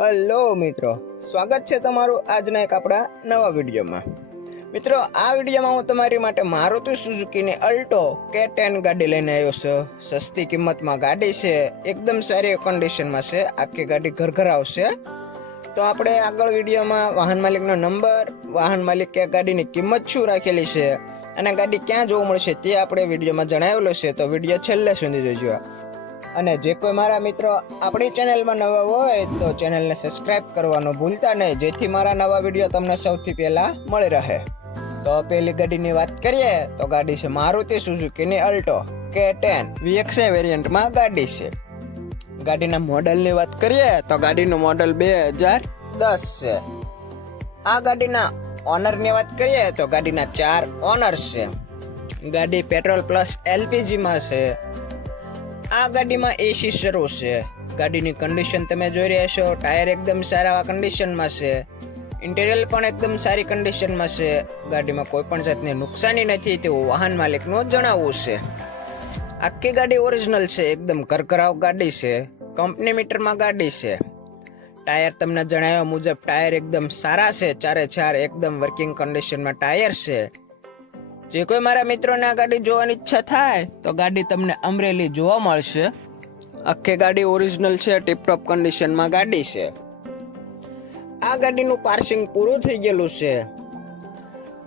Hello મિત્રો, સ્વાગત છે તમારું આજના એક આપણા નવા વિડીયોમાં। મિત્રો, આ વિડીયોમાં હું તમારી માટે મારુતિ સુઝુકીની અલ્ટો K10 ગાડી લઈને આવ્યો છું। સસ્તી કિંમતમાં ગાડી છે, એકદમ સારી કન્ડિશનમાં છે, આખી ગાડી ઘર આવશે। તો આપણે આગળ વિડીયોમાં વાહન માલિકનો નંબર, વાહન માલિકે ગાડીની કિંમત શું રાખેલી છે અને ગાડી ક્યાં જોવા મળશે તે આપણે વિડીયોમાં જણાવેલું છે, તો વિડીયો છેલ્લે સુધી જોજો। અને જે કોઈ મારા મિત્રો આપણી ચેનલમાં નવા હોય તો ચેનલને સબસ્ક્રાઇબ કરવાનું ભૂલતા નહીં, જેથી મારા નવા વિડીયો તમને સૌથી પહેલા મળી રહે। તો પહેલી ગાડીની વાત કરીએ તો ગાડી છે મારુતિ સુઝુકીની અલ્ટો K10 VXI વેરિયન્ટમાં ગાડી છે। ગાડીના મોડલની વાત કરીએ તો ગાડીનું મોડલ 2010 છે। આ ગાડીના ઓનરની વાત કરીએ તો ગાડીના 4 ઓનર છે। ગાડી પેટ્રોલ પ્લસ LPG માં છે। આ ગાડીમાં એસી શરૂ છે। ગાડીની કન્ડિશન તમે જોઈ રહ્યા છો, ટાયર એકદમ સારા કન્ડિશનમાં છે, ઇન્ટિરિયર પણ એકદમ સારી કન્ડિશનમાં છે। ગાડીમાં કોઈ પણ જાતની નુકસાની નથી તેવું વાહન માલિકનું જણાવવું છે। આખી ગાડી ઓરિજિનલ છે, એકદમ ઘરઘરાવ ગાડી છે, કંપની મીટરમાં ગાડી છે। ટાયર તમને જણાવ્યા મુજબ ટાયર એકદમ સારા છે, ચારે ચાર એકદમ વર્કિંગ કન્ડિશનમાં ટાયર છે। જે કોઈ મારા મિત્રોને આ ગાડી જોવાની ઈચ્છા થાય તો ગાડી તમને અમરેલી જોવા મળશે। આખી ગાડી ઓરિજિનલ છે, ટીપટોપ કન્ડિશનમાં ગાડી છે। આ ગાડીનું પાર્સિંગ પૂરું થઈ ગયેલું છે।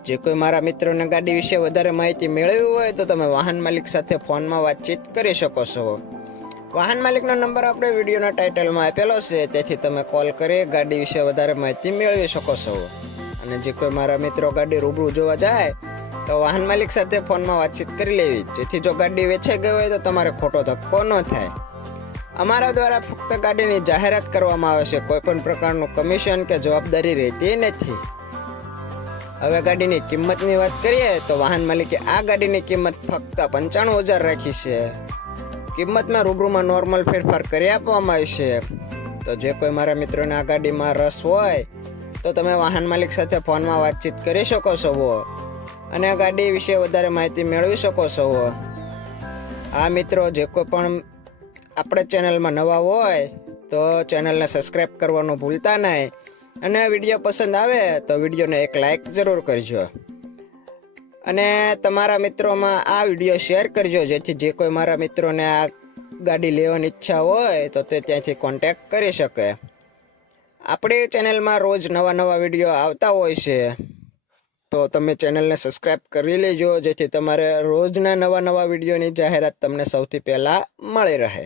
જે કોઈ મારા મિત્રોને ગાડી વિશે વધારે માહિતી મેળવવી હોય તો તમે વાહન માલિક સાથે ફોનમાં વાતચીત કરી શકો છો। વાહન માલિકનો નંબર આપણે વિડીયોના ટાઇટલમાં આપેલો છે, તેથી તમે કોલ કરી ગાડી વિશે વધારે માહિતી મેળવી શકો છો। અને જે કોઈ મારા મિત્રો ગાડી રૂબરૂ જોવા જાય તો વાહન માલિક સાથે ફોનમાં વાતચીત કરી લેવી, જેથી જો ગાડી વેચાઈ ગઈ હોય તો તમારે ખોટો ધક્કો ન થાય। અમારા દ્વારા ફક્ત ગાડીની જાહેરાત કરવામાં આવે છે, કોઈ પણ પ્રકારનું કમિશન કે જવાબદારી રહેતી નથી। હવે ગાડીની કિંમતની વાત કરીએ તો વાહન માલિકે આ ગાડીની કિંમત ફક્ત 95,000 રાખી છે। કિંમતમાં રૂબરૂમાં નોર્મલ ફેરફાર કરી આપવામાં આવશે। તો જે કોઈ મારા મિત્રોને આ ગાડીમાં રસ હોય તો તમે વાહન માલિક સાથે ફોનમાં વાતચીત કરી શકો છો અને આ ગાડી વિશે વધારે માહિતી મેળવી શકો છો। આ મિત્રો, જે કોઈ પણ આપણે ચેનલમાં નવા હોય તો ચેનલને સબસ્ક્રાઇબ કરવાનું ભૂલતા નહીં, અને વિડીયો પસંદ આવે તો વિડીયોને એક લાઈક જરૂર કરજો અને તમારા મિત્રોમાં આ વિડીયો શેર કરજો, જેથી જે કોઈ મારા મિત્રોને આ ગાડી લેવાની ઈચ્છા હોય તો તે ત્યાંથી કોન્ટેક્ટ કરી શકે। આપણી ચેનલમાં રોજ નવા વિડીયો આવતા હોય છે, તો તમે ચેનલને સબસ્ક્રાઇબ કરી લેજો, જેથી તમારે રોજના નવા વિડીયોની જાહેરાત તમને સૌથી પહેલા મળી રહે।